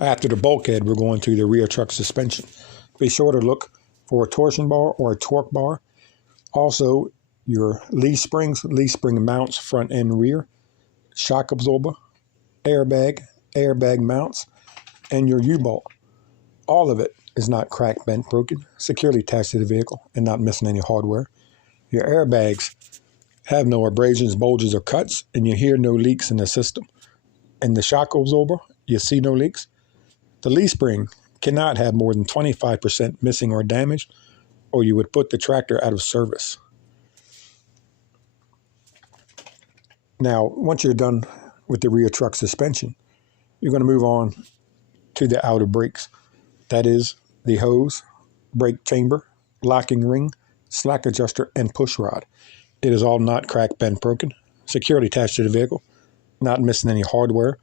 After the bulkhead, we're going to the rear truck suspension. Be sure to look for a torsion bar or a torque bar. Also, your leaf spring mounts front and rear, shock absorber, airbag mounts, and your U-bolt. All of it is not cracked, bent, broken, securely attached to the vehicle and not missing any hardware. Your airbags have no abrasions, bulges, or cuts, and you hear no leaks in the system. In the shock absorber, you see no leaks. The leaf spring cannot have more than 25% missing or damaged, or you would put the tractor out of service. Now, once you're done with the rear truck suspension, you're going to move on to the outer brakes. That is the hose, brake chamber, locking ring, slack adjuster, and push rod. It is all not cracked, bent, broken, securely attached to the vehicle, not missing any hardware.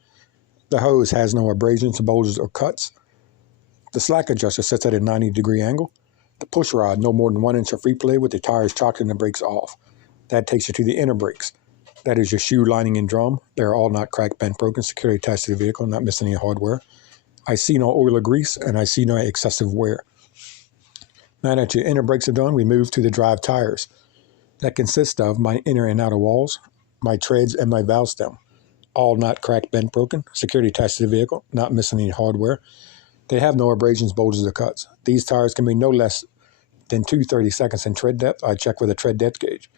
The hose has no abrasions, bulges, or cuts. The slack adjuster sits at a 90-degree angle. The push rod, no more than 1 inch of free play with the tires chocked and the brakes off. That takes you to the inner brakes. That is your shoe lining and drum. They're all not cracked, bent, broken, securely attached to the vehicle, not missing any hardware. I see no oil or grease, and I see no excessive wear. Now that your inner brakes are done, we move to the drive tires. That consists of my inner and outer walls, my treads, and my valve stem. All not cracked, bent, broken, securely attached to the vehicle, not missing any hardware. They have no abrasions, bulges, or cuts. These tires can be no less than 2/32 in tread depth. I check with a tread depth gauge.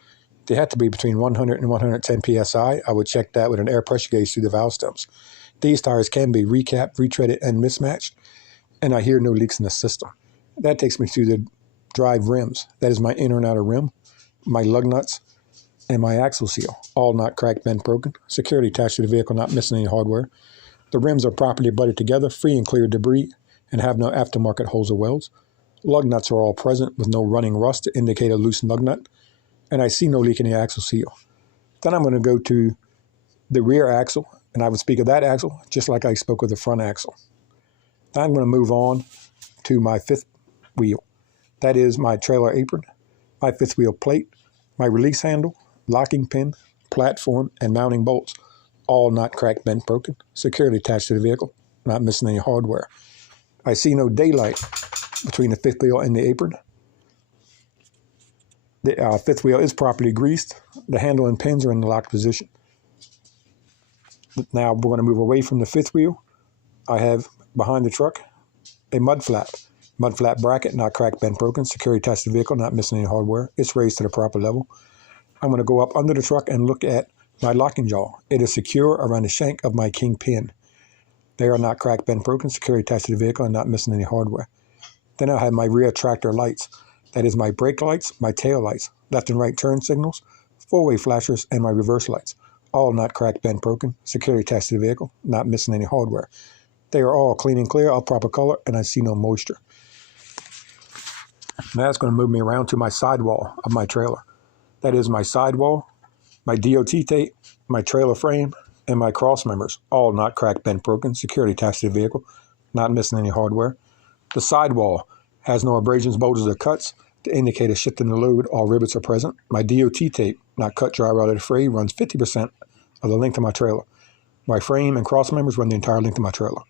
They have to be between 100 and 110 psi. I would check that with an air pressure gauge through the valve stems. These tires can be recapped, retreaded, and mismatched, and I hear no leaks in the system. That takes me to the drive rims. That is my inner and outer rim, my lug nuts, and my axle seal. All not cracked, bent, broken, securely attached to the vehicle, not missing any hardware. The rims are properly butted together, free and clear of debris, and have no aftermarket holes or welds. Lug nuts are all present with no running rust to indicate a loose lug nut, and I see no leak in the axle seal. Then I'm going to go to the rear axle, and I would speak of that axle just like I spoke of the front axle. Then I'm going to move on to my fifth wheel. That is my trailer apron, my fifth wheel plate, my release handle, locking pin, platform, and mounting bolts. All not cracked, bent, broken, securely attached to the vehicle, not missing any hardware. I see no daylight between the fifth wheel and the apron. The fifth wheel is properly greased. The handle and pins are in the locked position. Now we're going to move away from the fifth wheel. I have behind the truck a mud flap bracket, not cracked, bent, broken, securely attached to the vehicle, not missing any hardware. It's raised to the proper level. I'm going to go up under the truck and look at my locking jaw. It is secure around the shank of my king pin. They are not cracked, bent, broken, securely attached to the vehicle, and not missing any hardware. Then I have my rear tractor lights. That is my brake lights, my tail lights, left and right turn signals, four-way flashers, and my reverse lights. All not cracked, bent, broken, securely attached to the vehicle, not missing any hardware. They are all clean and clear, all proper color, and I see no moisture. Now that's going to move me around to my sidewall of my trailer. That is my sidewall, my DOT tape, my trailer frame, and my cross members. All not cracked, bent, broken, securely attached to the vehicle, not missing any hardware. The sidewall has no abrasions, bulges, or cuts to indicate a shift in the load. All rivets are present. My DOT tape, not cut, dry, routed, free, runs 50% of the length of my trailer. My frame and cross members run the entire length of my trailer.